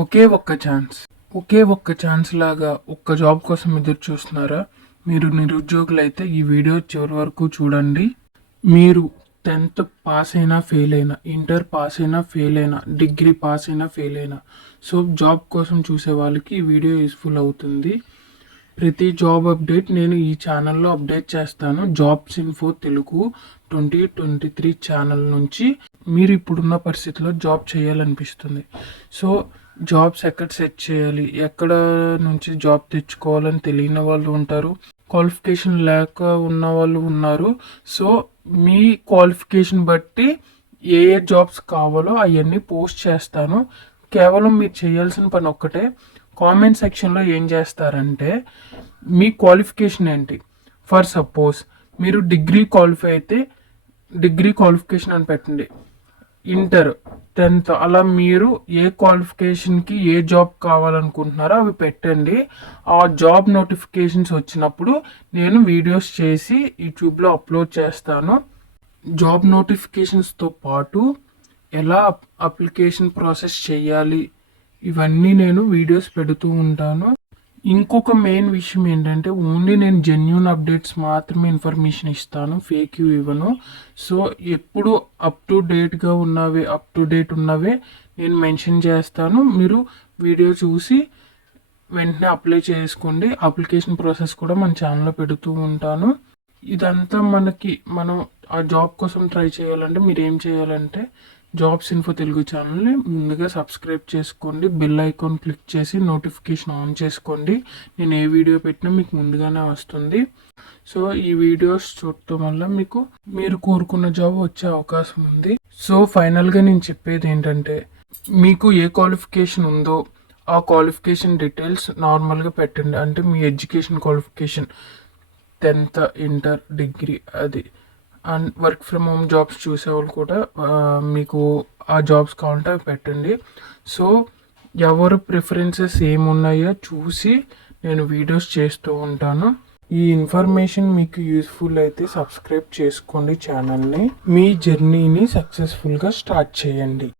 ఒకే ఒక్క ఛాన్స్. ఒకే ఒక్క ఛాన్స్ లాగా ఒక్క జాబ్ కోసం ఎదురు చూస్తున్నారా? మీరు నిరుద్యోగులైతే ఈ వీడియో చివరి వరకు చూడండి. మీరు 10th పాస్ అయినా, ఫెయిల్ అయినా, ఇంటర్ పాస్ అయినా, ఫెయిల్ అయినా, డిగ్రీ పాస్ అయినా, ఫెయిల్ అయినా, సో జాబ్ కోసం చూసే వాళ్ళకి ఈ వీడియో యూస్ఫుల్ అవుతుంది. ప్రతి జాబ్ అప్డేట్ నేను ఈ ఛానల్లో అప్డేట్ చేస్తాను. జాబ్స్ ఇన్ఫో తెలుగు 2023 ఛానల్ నుంచి. మీరు ఇప్పుడున్న పరిస్థితిలో జాబ్ చేయాలనిపిస్తుంది. సో జాబ్స్ ఎక్కడ సెట్ చేయాలి, ఎక్కడ నుంచి జాబ్ తెచ్చుకోవాలని తెలియని వాళ్ళు ఉంటారు, క్వాలిఫికేషన్ లేక ఉన్న వాళ్ళు ఉన్నారు. సో మీ క్వాలిఫికేషన్ బట్టి ఏ ఏ జాబ్స్ కావాలో అవన్నీ పోస్ట్ చేస్తాను. కేవలం మీరు చేయాల్సిన పని ఒక్కటే, కామెంట్ సెక్షన్లో ఏం చేస్తారంటే మీ క్వాలిఫికేషన్ ఏంటి. ఫర్ సపోజ్ మీరు డిగ్రీ క్వాలిఫై అయితే డిగ్రీ క్వాలిఫికేషన్ అని పెట్టండి, ఇంటర్ 10th అలా మీరు ఏ క్వాలిఫికేషన్కి ఏ జాబ్ కావాలనుకుంటున్నారో అవి పెట్టండి. ఆ జాబ్ నోటిఫికేషన్స్ వచ్చినప్పుడు నేను వీడియోస్ చేసి యూట్యూబ్లో అప్లోడ్ చేస్తాను. జాబ్ నోటిఫికేషన్స్తో పాటు ఎలా అప్లికేషన్ ప్రాసెస్ చేయాలి ఇవన్నీ నేను వీడియోస్ పెడుతూ ఉంటాను. ఇంకొక మెయిన్ విషయం ఏంటంటే ఓన్లీ నేను జెన్యూన్ అప్డేట్స్ మాత్రమే ఇన్ఫర్మేషన్ ఇస్తాను, ఫేక్ ఇవ్వను. సో ఎప్పుడు అప్ టు డేట్ ఉన్నవే నేను మెన్షన్ చేస్తాను. మీరు వీడియో చూసి వెంటనే అప్లై చేసుకోండి. అప్లికేషన్ ప్రాసెస్ కూడా మన ఛానల్లో పెడుతూ ఉంటాను. ఇదంతా మనం ఆ జాబ్ కోసం ట్రై చేయాలంటే మీరు ఏం చేయాలంటే జాబ్స్ ఇన్ఫో తెలుగు ఛానల్ని ముందుగా సబ్స్క్రైబ్ చేసుకోండి, బెల్ ఐకాన్ క్లిక్ చేసి నోటిఫికేషన్ ఆన్ చేసుకోండి. నేను ఏ వీడియో పెట్టినా మీకు ముందుగానే వస్తుంది. సో ఈ వీడియోస్ చూడటం వల్ల మీరు కోరుకున్న జాబ్ వచ్చే అవకాశం ఉంది. సో ఫైనల్గా నేను చెప్పేది ఏంటంటే మీకు ఏ క్వాలిఫికేషన్ ఉందో ఆ క్వాలిఫికేషన్ డీటెయిల్స్ నార్మల్గా పెట్టండి. అంటే మీ education qualification 10th, inter, degree అది. And work from home jobs చూసేవాళ్ళు కూడా మీకు ఆ జాబ్స్ కావాలంటే అవి పెట్టండి. సో ఎవరు ప్రిఫరెన్సెస్ ఏమున్నాయో చూసి నేను వీడియోస్ చేస్తూ ఉంటాను. ఈ ఇన్ఫర్మేషన్ మీకు యూస్ఫుల్ అయితే సబ్స్క్రైబ్ చేసుకోండి ఛానల్ని. మీ జర్నీని సక్సెస్ఫుల్గా స్టార్ట్ చేయండి.